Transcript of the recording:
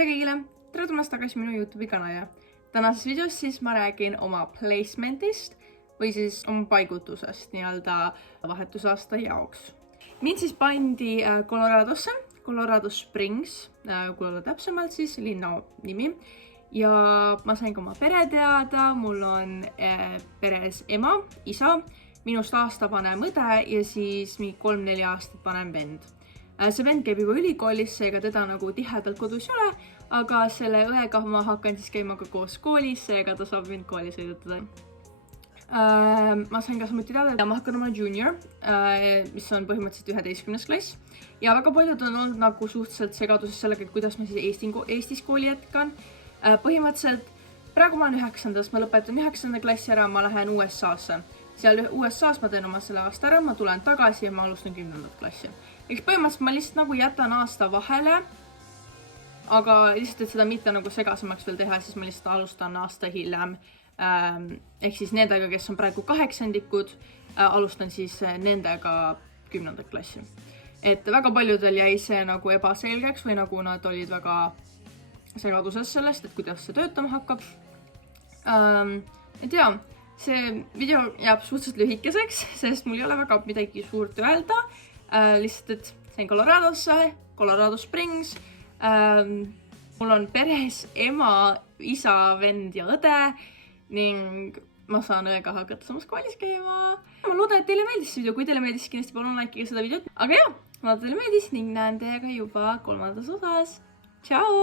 Tere kõigile! Tere tulemast tagasi minu YouTube'i kanale. Tänases videos siis ma räägin oma placement'ist või siis oma paigutusest nii-öelda vahetusaasta jaoks. Mind siis pandi Coloradosse, Colorado Springs, kui olla täpsemalt siis linna nimi. Ja ma sain ka oma pere teada, mul on peres ema, isa, minust aasta vanem õde ja siis mingi 3-4 aastat vanem vend. See vend käib juba ülikoolis, seega teda nagu tihedalt kodus ei ole, aga selle õega ma hakkan siis käima ka koos koolis, seega ta saab mind kooli sõidutada. Ma sain ka samuti teada, et ma hakkan oma junior, mis on põhimõtteliselt 11. klass. Ja väga paljud on olnud nagu suhteliselt segaduses sellega, et kuidas ma siis Eestis kooli jätkan. Põhimõtteliselt praegu ma olen 9. Ma lõpetan 9. klassi ära, ma lähen USA-sse. Seal USA-s ma teen oma selle aasta ära, ma tulen tagasi ja ma alustan 10. klassi. Eks põhimõtteliselt ma lihtsalt nagu jätan aasta vahele, aga lihtsalt, et seda mitte nagu segasemaks veel teha, siis ma lihtsalt alustan aasta hiljem. Ehk siis nendega, kes on praegu 8-ndikud, alustan siis nendega 10. klassi. Et väga paljudel jäi see nagu ebaselgeks või nagu nad olid väga segaduses sellest, et kuidas see töötama hakkab. Et jaa, see video jääb suhteliselt lühikeseks, sest mul ei ole väga midagi suurt öelda. Lihtsalt, et sain Coloradosse, Colorado Springs. Mul on peres ema, isa, vend ja õde ning ma saan õega hakata samas koolis käima. Ma loodan, et teile meeldis see video. Kui teile meeldis, kindlasti palun likeige seda videot. Aga jah, ma teile meeldis ning näen teiega juba 3. osas. Tšau!